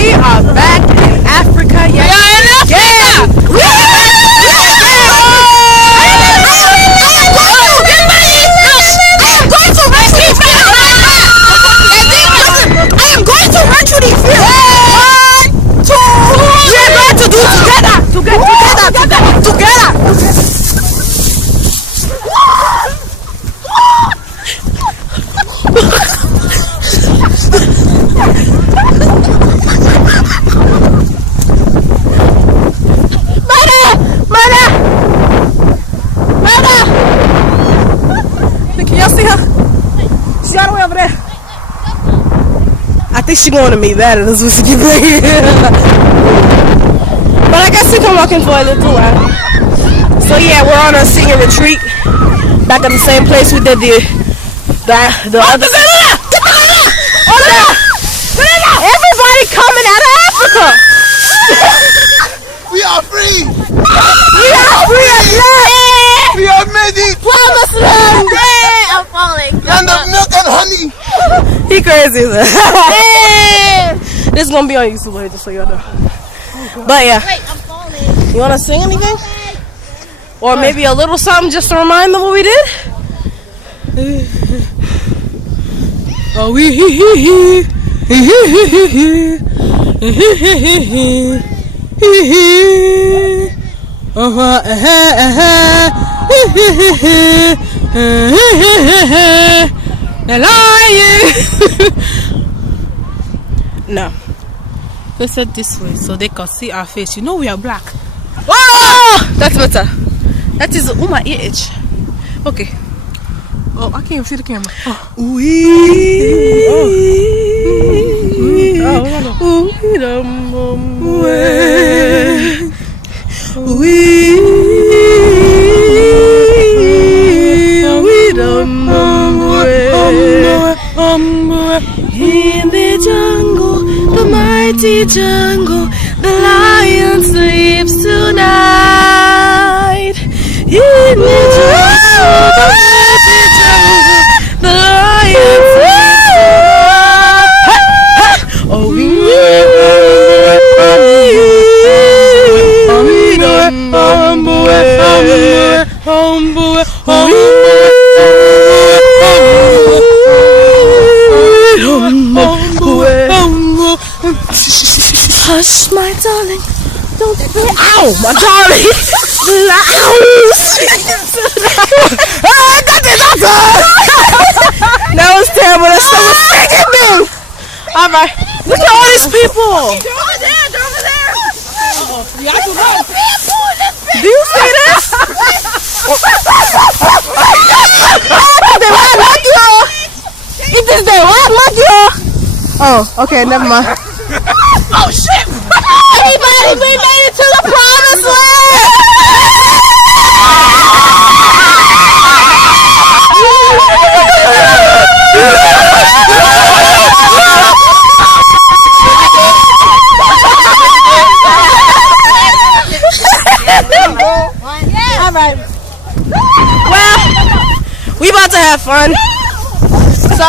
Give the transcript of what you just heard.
We are back in Africa. Yes. I think she's going to meet that as we get back here. But I guess we can walk in for a little while. So yeah, we're on a singing retreat. Back at the same place we did the other. Everybody coming out of Africa. We are free. We are free at last. We have made it. Promised land. I'm falling. Land of milk and honey. He crazy. This is gonna be on YouTube later, just so y'all know. But yeah. Wait, I'm falling. You wanna sing anything? Or maybe a little something just to remind them what we did? Oh, we No. Let's set this way so they can see our face. You know we are black. Oh! That's better. That is my ear itch. Okay. Oh, I can't even see the camera. Oh. In the jungle, the mighty jungle, the lion sleeps tonight. In the jungle, the mighty jungle, the lion sleeps tonight. Oh, we hush, my darling. Don't say, ow, my darling. That was terrible. That's so mistaken. Alright. Look at all these people. They're over there. They're over there. Yeah, I can go. Do you see this? It is the what, Matthew? Oh, okay, never mind. Oh shit! Everybody, we made it to the promised land! Alright. Well, we about to have fun. So